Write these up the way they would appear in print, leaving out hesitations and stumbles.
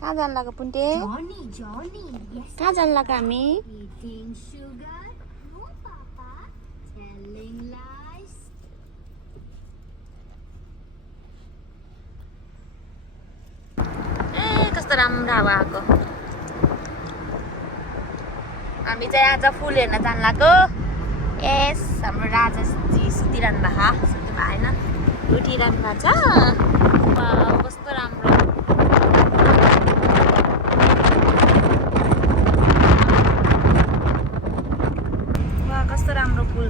कहाँ जान लाग्यो पुन्टे कहाँ जान लाग्यो हामी ए कस्तो राम्रो हावा आएको हामी चाहिँ आज फुल हेर्न जान लाग्यो यस हाम्रो राजेशजी सुतिरहनु भएको सुत्नु भएको होइन उठिरहनु भएको छ वाउ कस्तो राम्रो वा कस्तो राम्रो फुल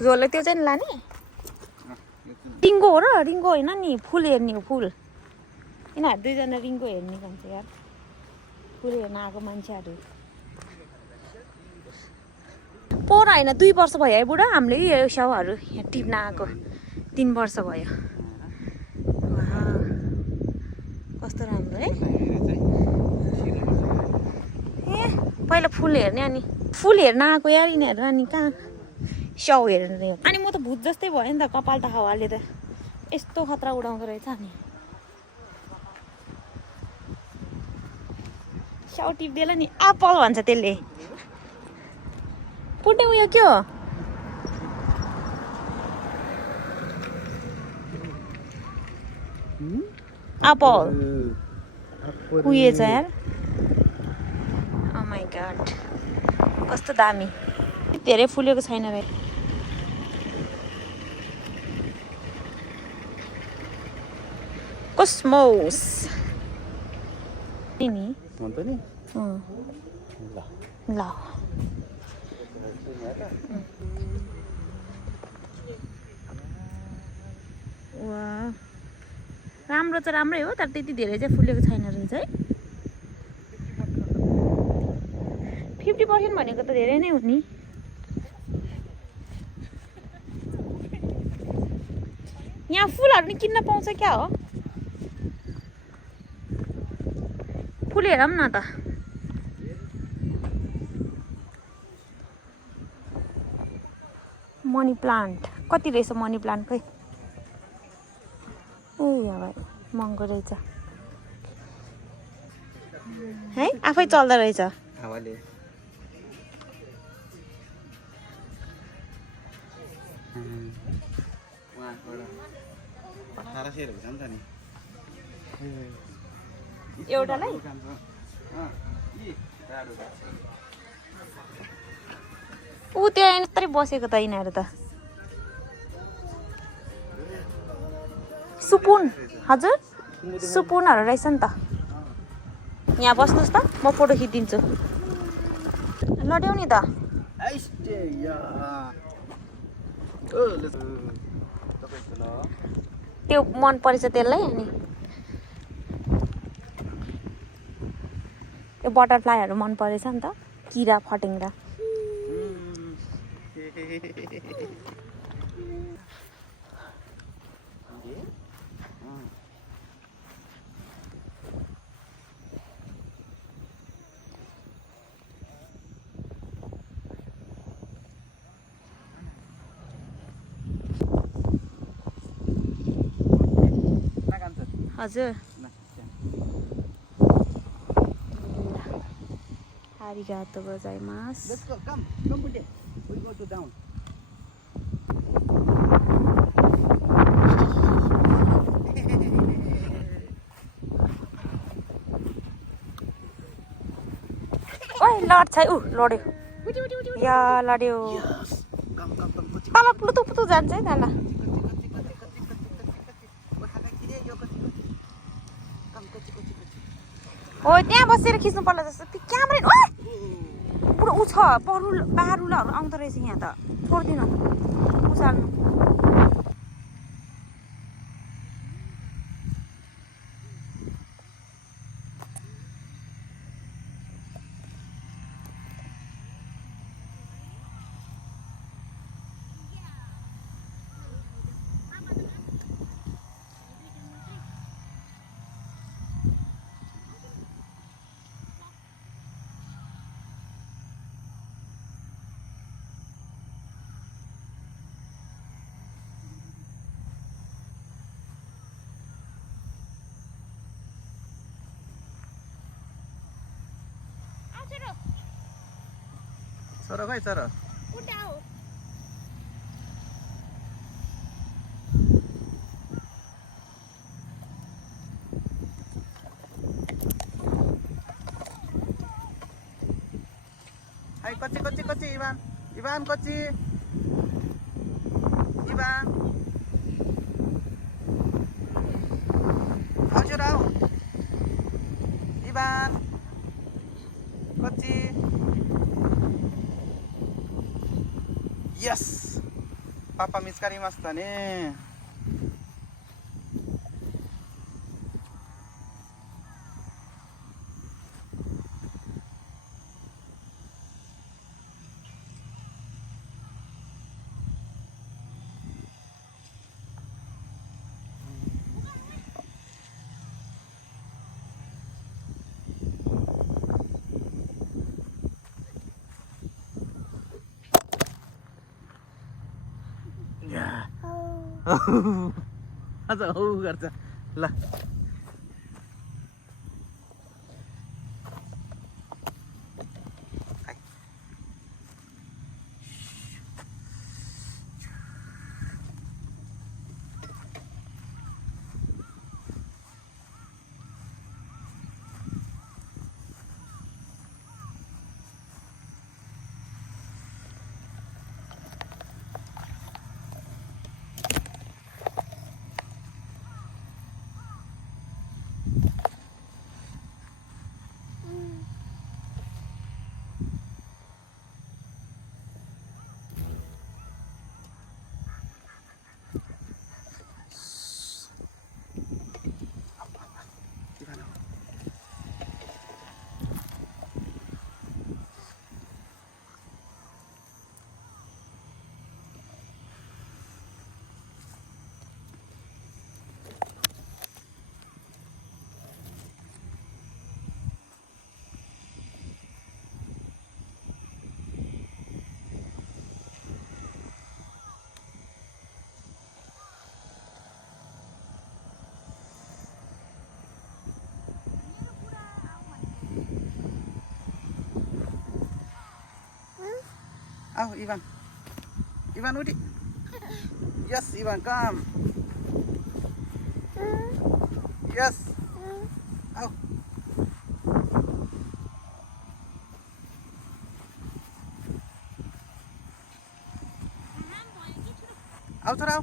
झोल त्यो चाहिँ लाने रिङ्गो हो र रिङ्गो होइन नि फुल हेर्ने हो फुल यिनीहरू दुईजना रिङ्गो हेर्ने भन्छ यार फुल हेर्न आएको मान्छेहरू पोहोर होइन 2 वर्ष भयो है बुढा हामीले यो स्याउहरू यहाँ टिप्न आएको 3 वर्ष भयो कस्तो राम्रो है ए पहिला फुल हेर्ने अनि फुल हेर्न आएको यार यिनीहरू अनि कहाँ स्याउ हेर्ने अनि म त भूत जस्तै भयो नि त कपाल त हावाले त यस्तो खतरा उडाउँदो रहेछ अनि स्याउ टिप्देला नि एप्पल भन्छ त्यसले पुट्ने उयो के हो एप्पल कुहिएछ यार ओ माई गॉड कस्तो दामी धेरै फुलेको छैन रे कोस्मोस नि भन्छ नि ल वाह राम्रो चाहिँ राम्रै हो तर त्यति धेरै चाहिँ फुलेको छैन रहेछ है 50% भनेको त धेरै नै हो नि यहाँ फुलहरू नि किन्न पाउँछ क्या हो फुल हेरौँ न त मनी प्लान्ट कति रहेछ मनी प्लान्ट खै ए भाइ महँगो रहेछ है आफै चल्दो रहेछ हावाले एउटालाई ऊ त्यहाँ यत्रै बसेको त यिनीहरू त सुपुन हजुर सुपुनहरू रहेछ नि त यहाँ बस्नुहोस् त म फोटो खिचिदिन्छु लड्यौ नि त त्यो मन परेछ त्यसलाई अनि त्यो बटरफ्लाईहरू मन परेछ नि त किरा फटेङ्ग्रा हजुर आरिगातो गोजाइमास Let's go. Come, Pute. We'll go to down. ओइ लड्छ उ लड्यो या लड्यो तल पुतु पुतु जान्छ है तल हो त्यहाँ बसेर खिच्नु पर्ला जस्तो त्यो क्यामेरा ओइ पुरो उ छ बारुलाहरू आउँदो रहेछ यहाँ त छोड्दिनु उसाल्नु Soro khoi soro. Hai koci Ivan. Ivan koci. Ivan. Ayo raw. Ivan. Koci. Yes. Papa mitsukarimasu ne. आज हौ गर्छ ल Au Ivan. Ivan Udi. Yes, Ivan come. Yes. Au. Au thôi đâu.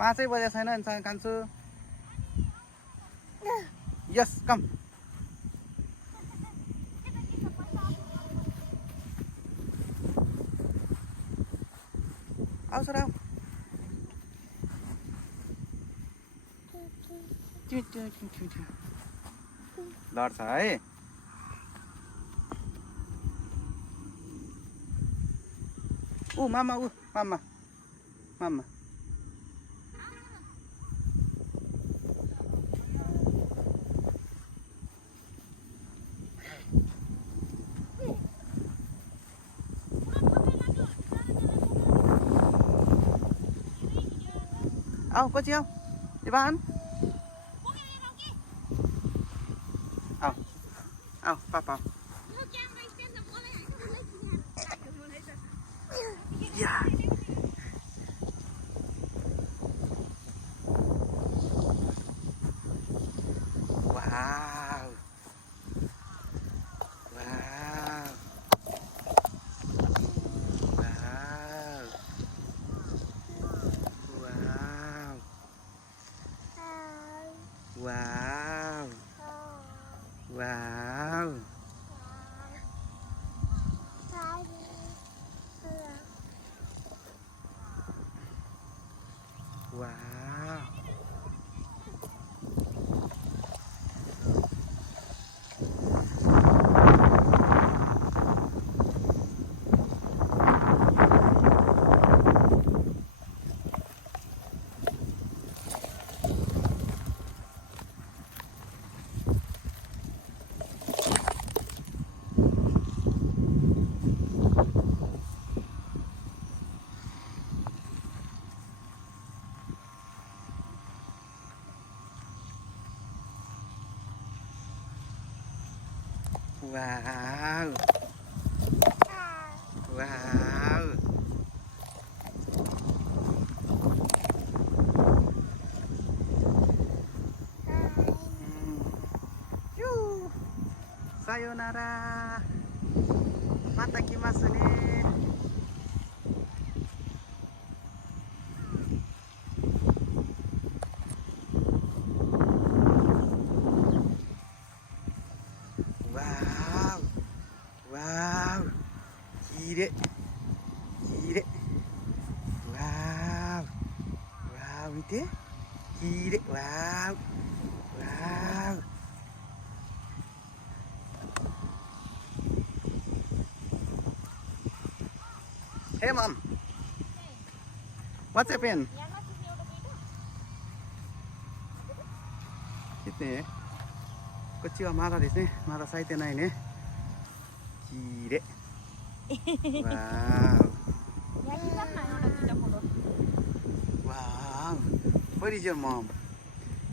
5 बजे छैन अनि कान्छु. Yes, come. Au sao đâu. Lọt rồi. Mama, mama. Mama. Au, có chiêu. Đi bán. Au. Au, papa. Yeah. Wow. Wow. Wow. Wow. Wow. Wow. Wow. Wow. Yuh. Sayonara. Mata kimasu ne. Wow. Wow. Kire. Kire. Wow. Wow, 見て。きれい。Wow. Wow. Hey mom. What's happened? Ini. こっちはまだですね。まだ咲いてないね。きれい。わー。Wow. Where is your mom?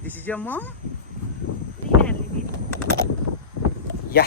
This is your mom? Yeah.